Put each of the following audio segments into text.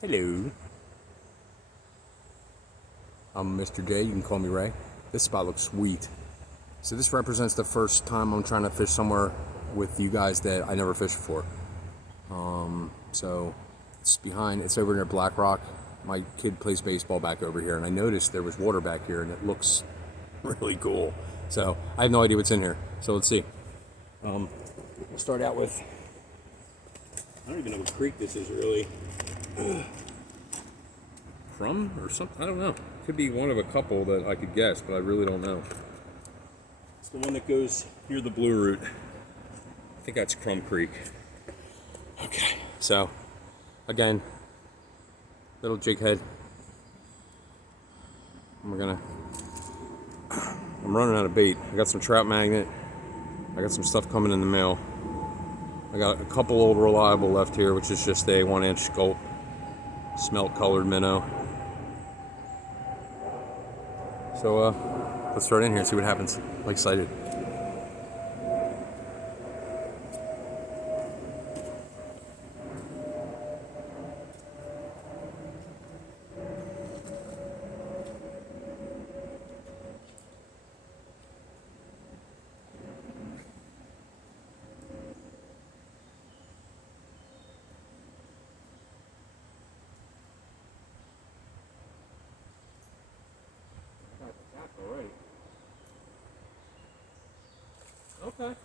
Hello, I'm Mr. J. You can call me Ray. This spot looks sweet. So this represents the first time I'm trying to fish somewhere with you guys that I never fished before. So it's over near Black Rock. My kid plays baseball back over here, and I noticed there was water back here, and it looks really cool. So I have no idea what's in here. So let's see. We'll start out with, I don't even know what creek this is really. From or something, I don't know. Could be one of a couple that I could guess, but I really don't know. It's the one that goes near the Blue Route. I think that's Crum Creek. Okay, so again, little jig head. I'm running out of bait. I got some trout magnet. I got some stuff coming in the mail. I got a couple old reliable left here, which is just a 1-inch sculp smelt colored minnow. So let's throw it in here and see what happens. I'm excited. Alright.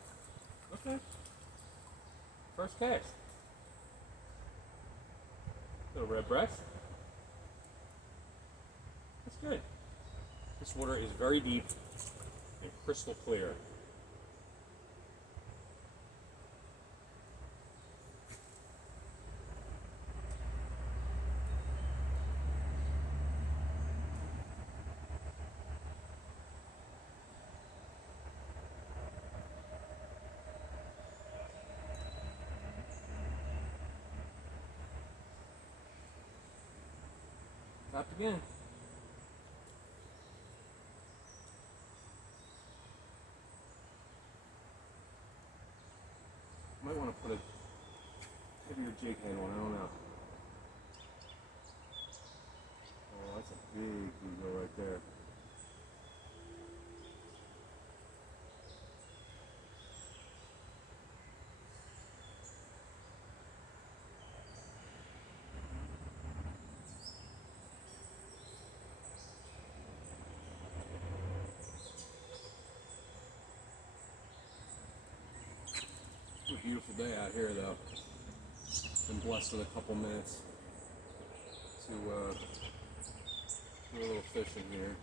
Okay. First cast. Little red breast. That's good. This water is very deep and crystal clear. Tapped again. Might want to put a heavier jig head on, I don't know. Oh, that's a big eagle right there. It's a beautiful day out here though. Been blessed with a couple minutes to do a little fishing here.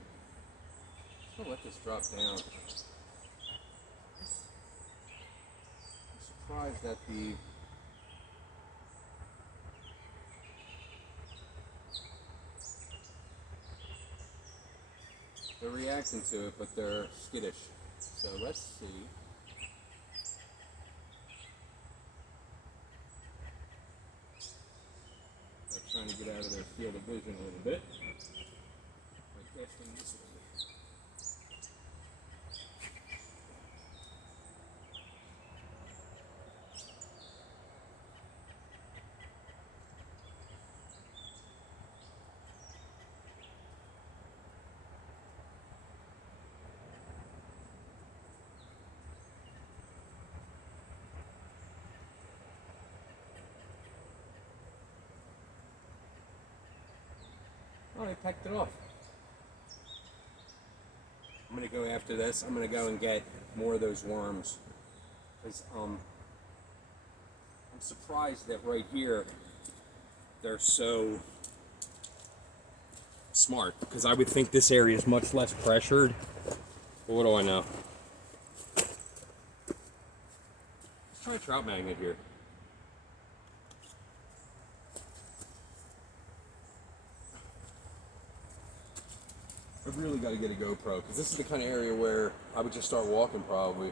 I'm gonna let this drop down. I'm surprised that they're reacting to it, but they're skittish. So let's see. They're trying to get out of their field of vision a little bit. By casting this way. Oh, I packed it off. I'm gonna go after this. I'm gonna go and get more of those worms. Cause I'm surprised that right here they're so smart. Because I would think this area is much less pressured. But what do I know? Let's try a trout magnet here. I've really got to get a GoPro because this is the kind of area where I would just start walking probably.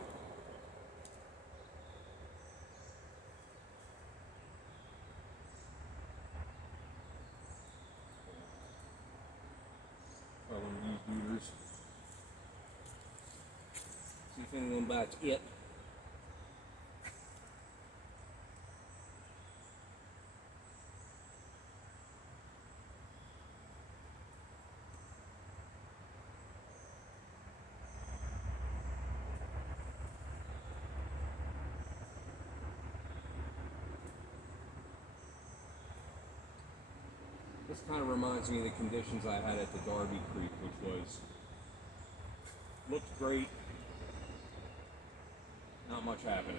One of these beavers. See if anyone bites it. This kind of reminds me of the conditions I had at the Darby Creek, which was looked great, not much happening.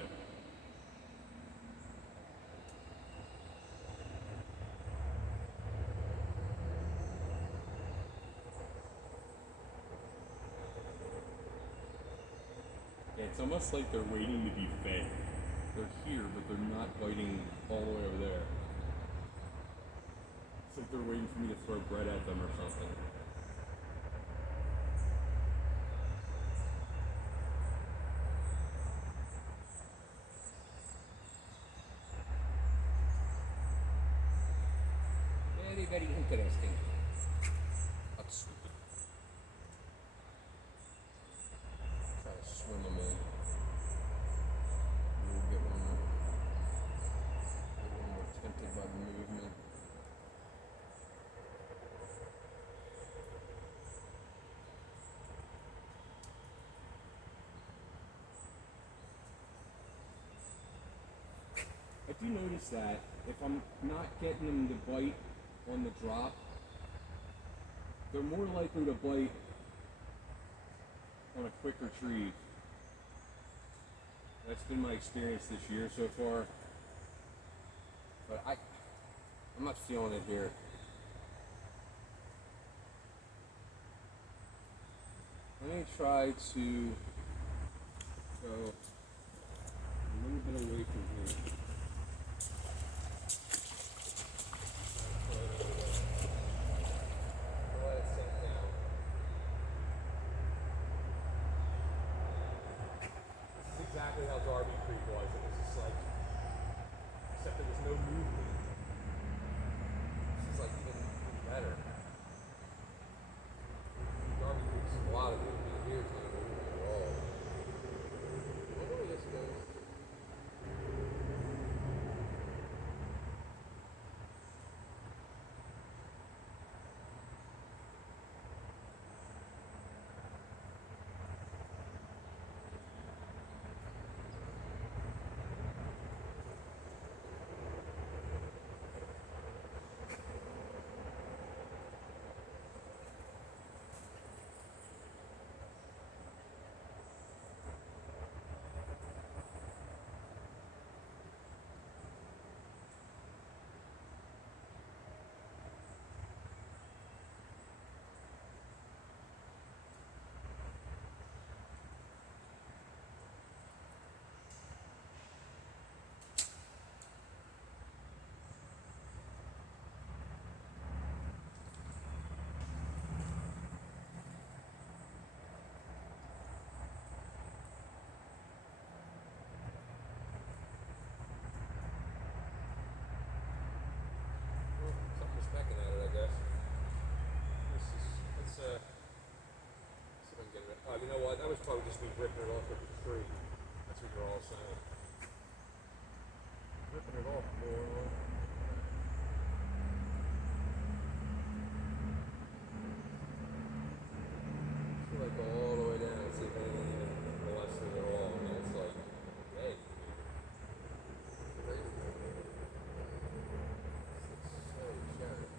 Yeah, it's almost like they're waiting to be fed. They're here, but they're not biting all the way over there. It's like they're waiting for me to throw bread at them or something. Very, very interesting. That's stupid. Try to swim them in. We'll get one more tempted by the movement. I do notice that if I'm not getting them to bite on the drop, they're more likely to bite on a quick retrieve. That's been my experience this year so far. But I'm not feeling it here. Let me try to go a little bit away from here. Let it sink down. This is exactly how Darby Creek was. It was just like, except there was no movement. This is like even better. Darby Creek's a lot of movement. Here's no movement at all. I wonder where this goes. Pecking at it, I guess. Let's see if I can get it. Oh, you know what? That was probably just me ripping it off of the tree. That's what you're all saying. Ripping it off, boy. I feel like go all the way down and see if anything even molested at all. I mean, it's like, hey. Crazy. It's so shattered.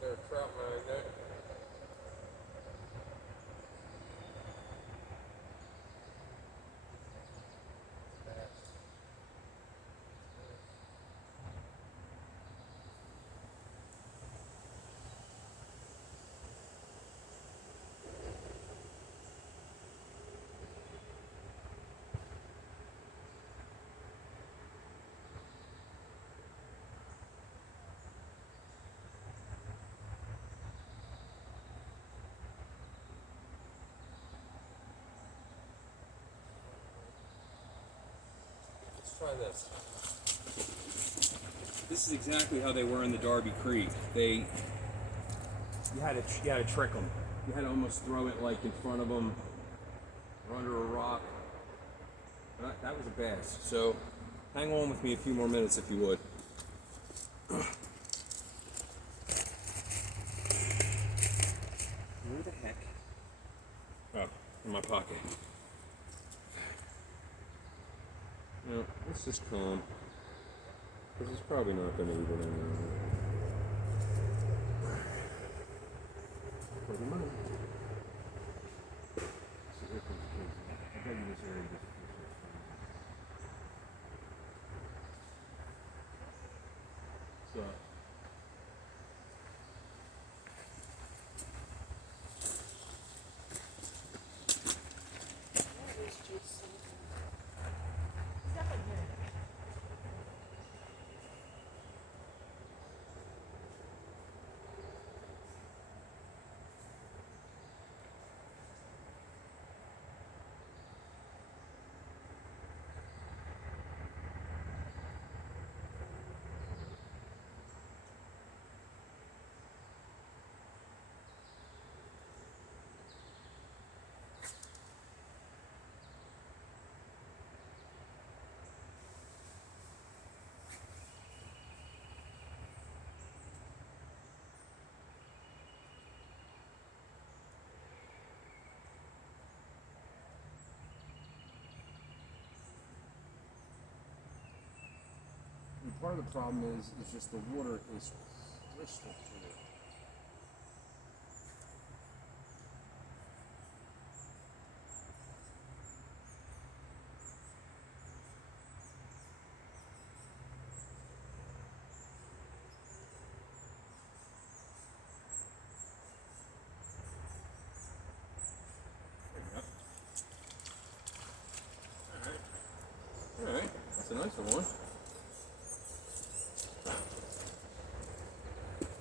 There's a trout mine there. Let's try this. This is exactly how they were in the Darby Creek. You had to trick them. You had to almost throw it like in front of them, or under a rock. But that was a bass. So hang on with me a few more minutes if you would. Where the heck? Oh, in my pocket. No, let's just calm. Because it's probably not going to even anyway. Pretty much. So here comes Casey. I bet you this area just so. And part of the problem is just the water is crystal clear. All right, that's a nicer one.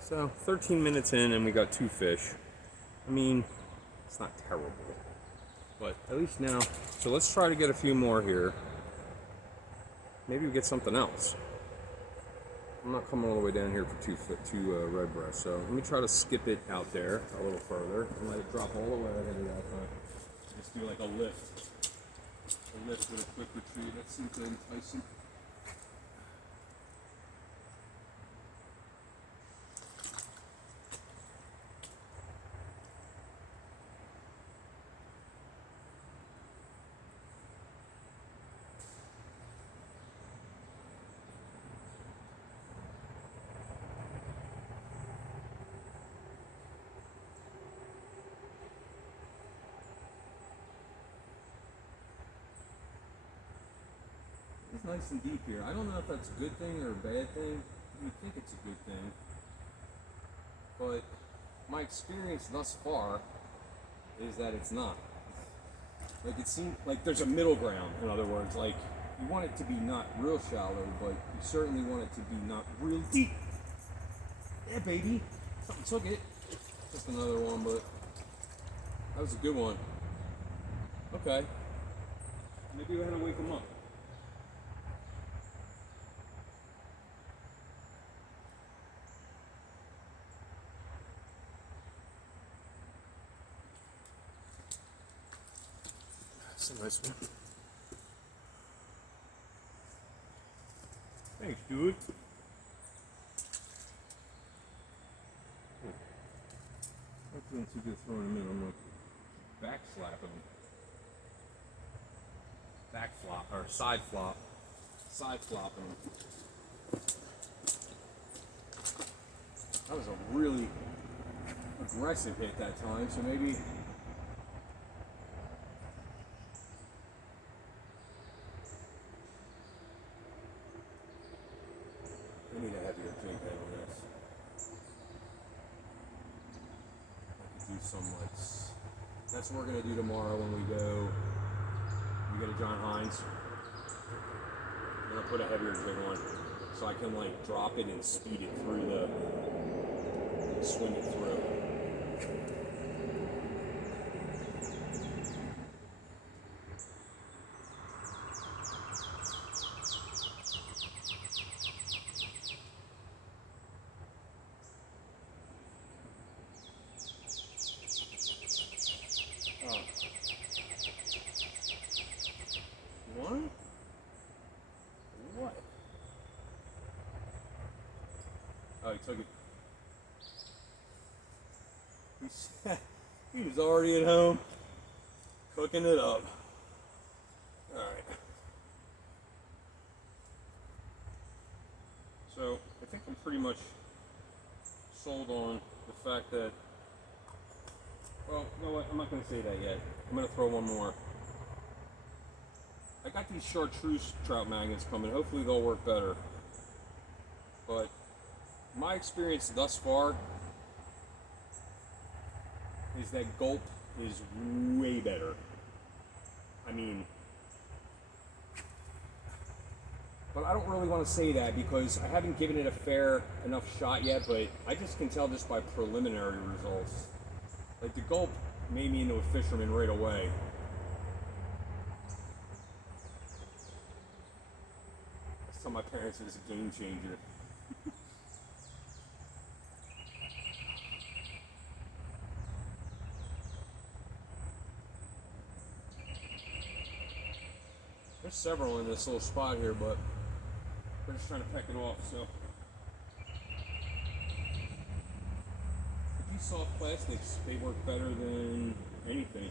So 13 minutes in and we got 2 fish. I mean, it's not terrible, but at least now. So let's try to get a few more here. Maybe we get something else. I'm not coming all the way down here for two red breast. So let me try to skip it out there a little further and let it drop all the way out into that time. Just do like a lift. A lift with a quick retreat. That seems to entice him. It's nice and deep here. I don't know if that's a good thing or a bad thing. You think it's a good thing. But my experience thus far is that it's not. Like it seems like there's a middle ground, in other words. Like you want it to be not real shallow, but you certainly want it to be not real deep. Yeah, baby. Something took it. Just another one, but that was a good one. Okay. Maybe we had to wake him up. That's a nice one. Thanks, dude. Not doing too good throwing him in. I'm gonna back slap him. Back flop or side flop. Side flop him. That was a really aggressive hit that time, so maybe. I need a heavier jig head on this. I could do some like. That's what we're gonna do tomorrow when we go. We go to John Hines. I'm gonna put a heavier jig on, so I can like drop it and speed it through swing it through. One? What? Oh, he took it. He was already at home, cooking it up. Alright. So, I think I'm pretty much sold on the fact that, well, you know what, I'm not going to say that yet. I'm going to throw one more. I got these chartreuse trout magnets coming. Hopefully they'll work better. But my experience thus far is that Gulp is way better. I mean, but I don't really want to say that because I haven't given it a fair enough shot yet, but I just can tell just by preliminary results. Like the Gulp made me into a fisherman right away. I tell my parents it was a game changer. There's several in this little spot here, but we're just trying to peck it off, so. These soft plastics, they work better than anything.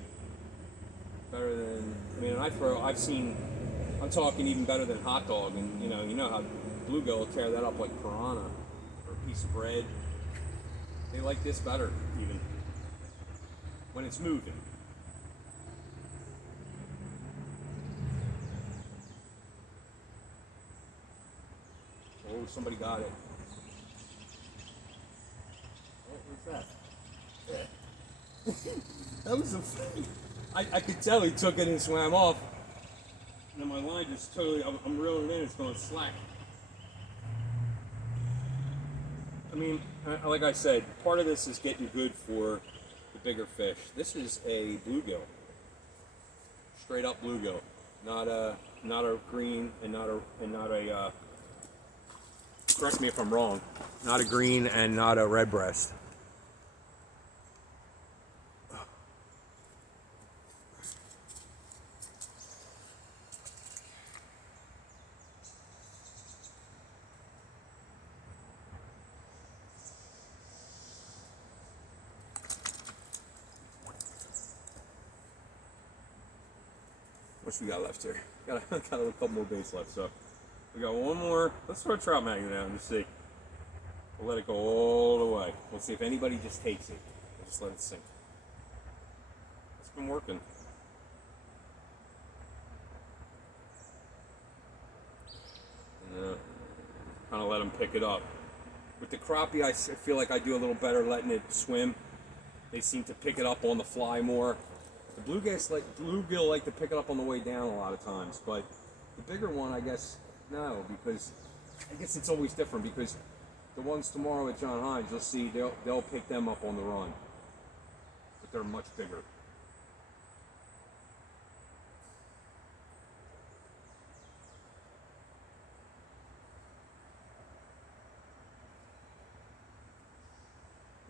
Better than, I mean, I'm talking even better than hot dog, and you know how bluegill will tear that up like piranha, or a piece of bread. They like this better, even, when it's moving. Oh, somebody got it. What was that? That was a thing. I could tell he took it and swam off. And then my line just totally, I'm reeling in, it's going slack. I mean, like I said, part of this is getting good for the bigger fish. This is a bluegill. Straight up bluegill. Not a green and not a correct me if I'm wrong, not a green and not a redbreast. What we got left here? Got a couple more baits left, so we got one more. Let's throw a trout magnet out and just see. We'll let it go all the way. We'll see if anybody just takes it. We'll just let it sink. It's been working. Kind of let them pick it up. With the crappie, I feel like I do a little better letting it swim. They seem to pick it up on the fly more. The bluegill like to pick it up on the way down a lot of times, but the bigger one, I guess, no, because I guess it's always different because the ones tomorrow at John Hines, you'll see they'll pick them up on the run, but they're much bigger.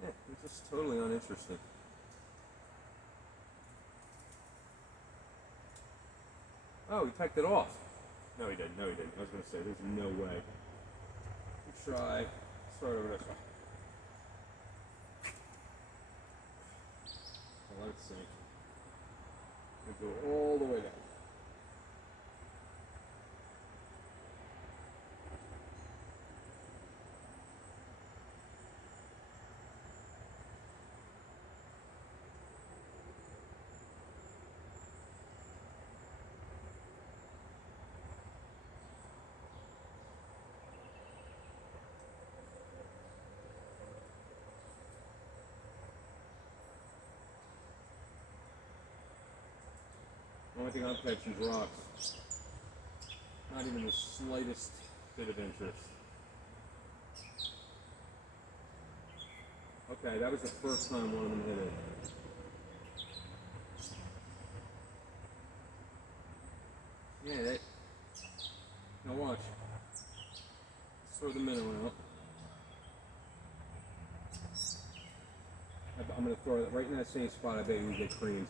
Yeah, it's just totally uninteresting. Oh, he pecked it off. No, he didn't. I was going to say, there's no way. Let's try. Let's start over this way. I'll let it sink. We'll go all the way down. only thing I'm catching is rocks. Not even the slightest bit of interest. Okay, that was the first time one of them hit it. Yeah, that. Now watch. Let's throw the minnow out. I'm going to throw it right in that same spot. I bet you get creamed.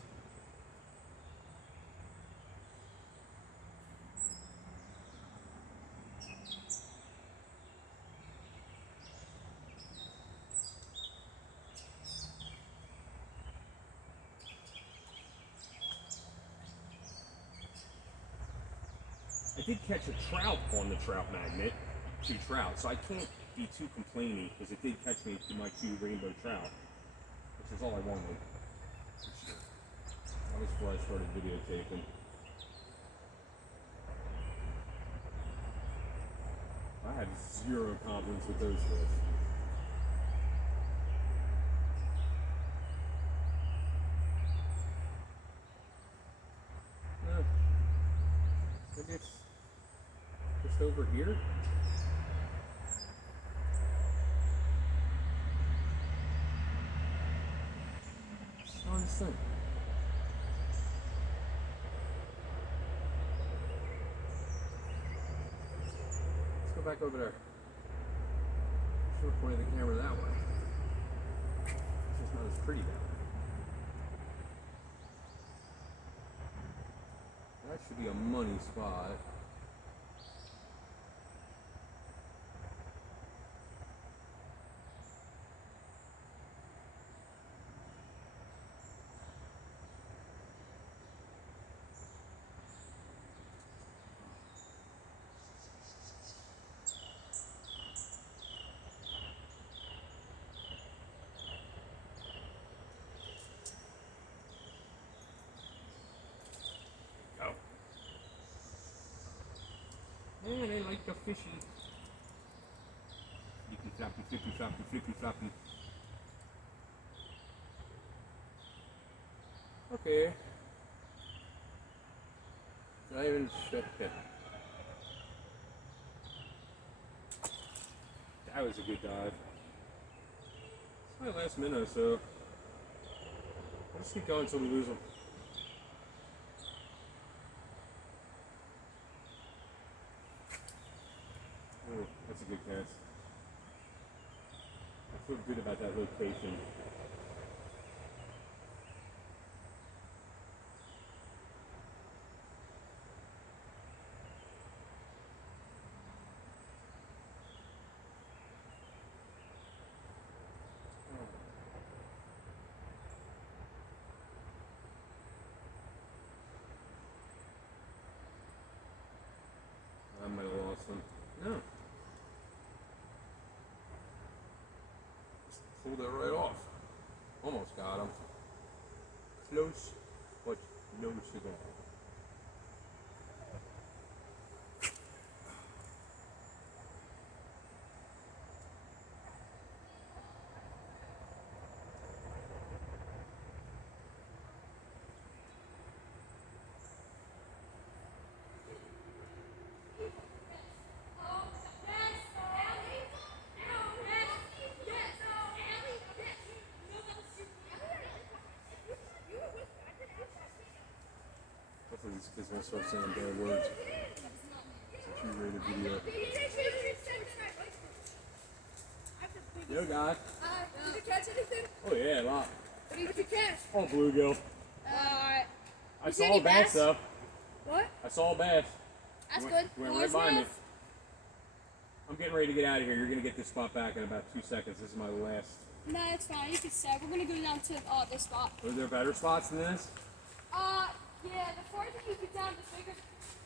I did catch a trout on the trout magnet, 2 trout, so I can't be too complainy because it did catch me to my 2 rainbow trout, which is all I wanted. That was before I started videotaping. I had 0 confidence with those fish. No. Maybe it's just over here. It's not this thing. Let's go back over there. I should have pointed the camera that way. It's just not as pretty that way. That should be a money spot. Yeah, they like the fishy. Flippy floppy, flippy floppy, flippy floppy. Okay. Not even shit. That was a good dive. It's my last minnow, so I'll just keep going until we lose them. Ooh, that's a good cast. I feel good about that location. I might have lost them. No. Just pulled it right off. Almost got him. Close, but no cigar. Hopefully these kids won't start saying bad words. It's a Q-rated video. Yo, guy. Did you catch anything? Oh yeah, a lot. What did you catch? Oh, bluegill. I saw a bass though. What? I saw a bass. That's Went- good. Went Nice right by me. enough. I'm getting ready to get out of here. You're gonna get this spot back in about 2 seconds. This is my last. No, it's fine. You can stay. We're gonna go down to this spot. Are there better spots than this? Yeah. The farther you get down, the bigger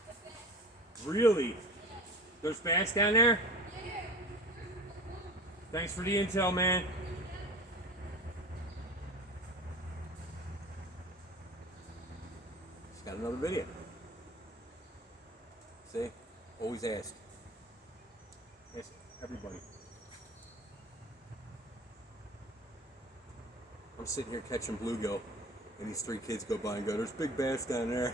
the bass. Really? There's bass down there? Yeah. Thanks for the intel, man. Just got another video. See? Always ask. Ask everybody. I'm sitting here catching bluegill, and these 3 kids go by and go, "There's big bass down there."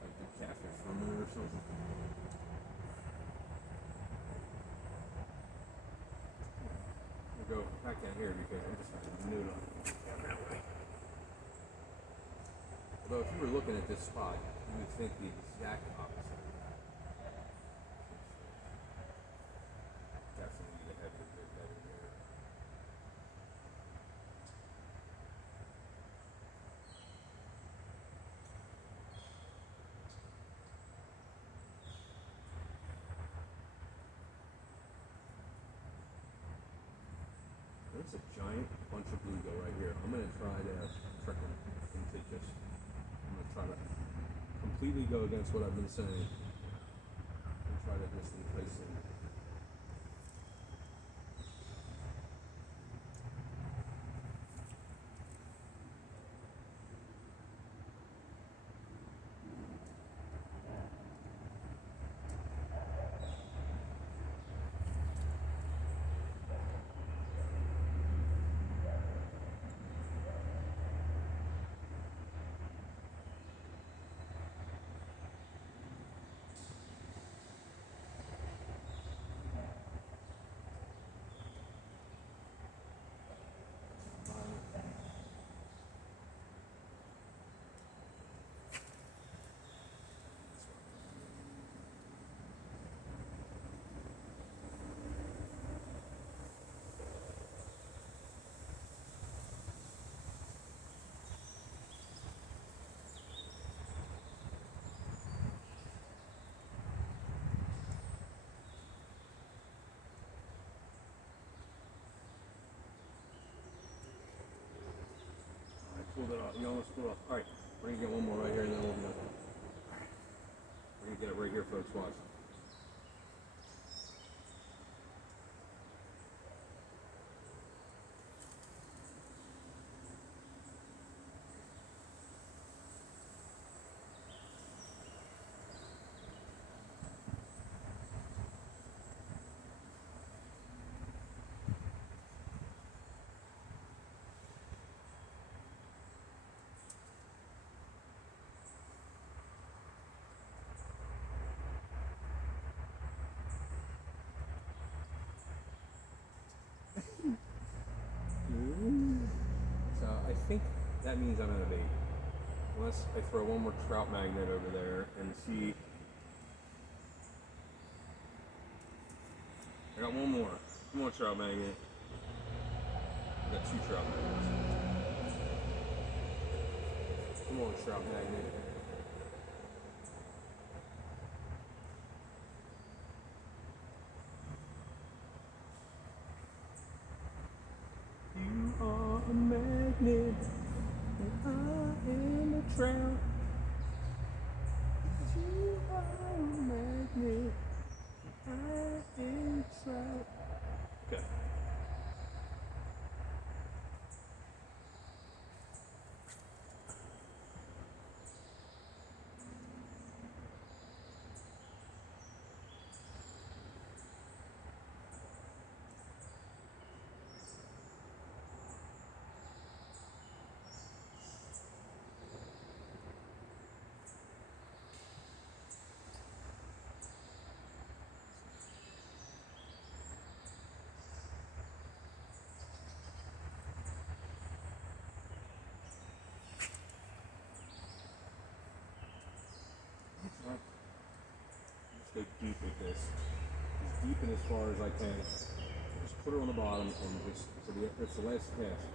Like the catfish for a minute or something. We'll go back down here because I'm just going to noodle down that way. Although if you were looking at this spot, you would think the exact opposite of that. Definitely need a heavier bit better here. That's a giant bunch of bluegill right here. I'm going to try to trick them into just, I'm going to try to completely go against what I've been saying and try to just entice them. Pulled it off. You almost pulled it off. All right, we're gonna get one more right here, and then we'll be done. We're gonna get it right here, folks. Watch. So I think that means I'm gonna bait. Unless I throw one more trout magnet over there and see. I got one more trout magnet. I got two trout magnets. Come on, trout magnet. You are a magnet, and I am a trout. You are a magnet, and I am a trout. Okay. go deep with this. As deep and as far as I can. Just put it on the bottom and just, so it's the last cast.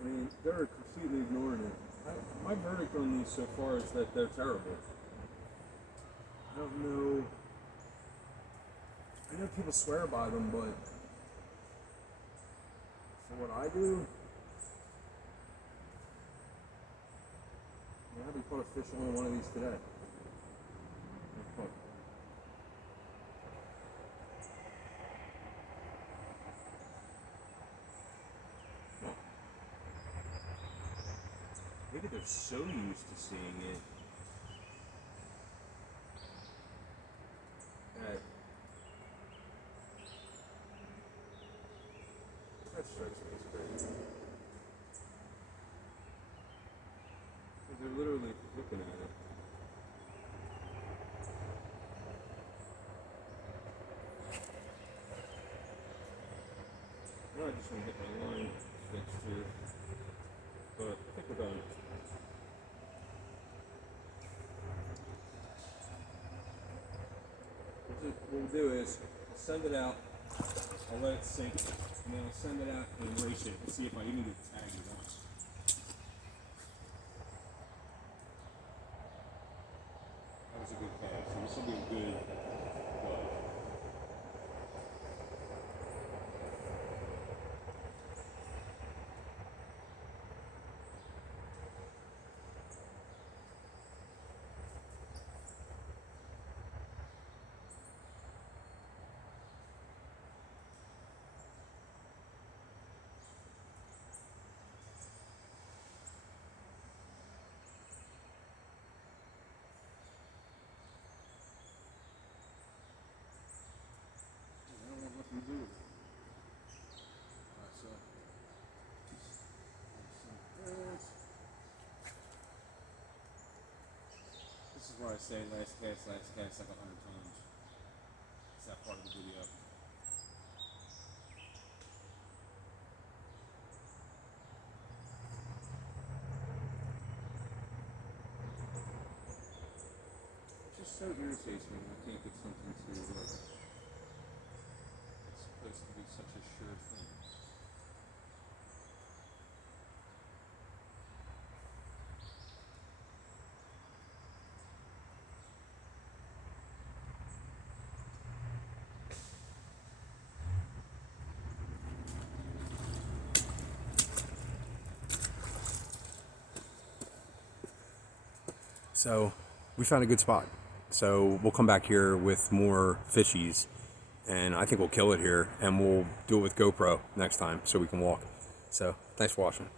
I mean, they're completely ignoring it. My verdict on these so far is that they're terrible. I don't know. I know people swear by them, but for what I do, I haven't caught a fish on one of these today. Maybe they're so used to seeing it that strikes me as crazy. They're literally looking at it. Now I just want to get my line fixed here, but I think we're done. What we'll do is I'll send it out, I'll let it sink, and then I'll send it out and erase it and see if I even get tagged once. That was a good cast. So this will be a good plug. This is where I say last cast like 100 times. It's that part of the video. It just so irritates me when I can't get something to work. It's supposed to be such a sure thing. So we found a good spot. So we'll come back here with more fishies, and I think we'll kill it here, and we'll do it with GoPro next time so we can walk. So thanks for watching.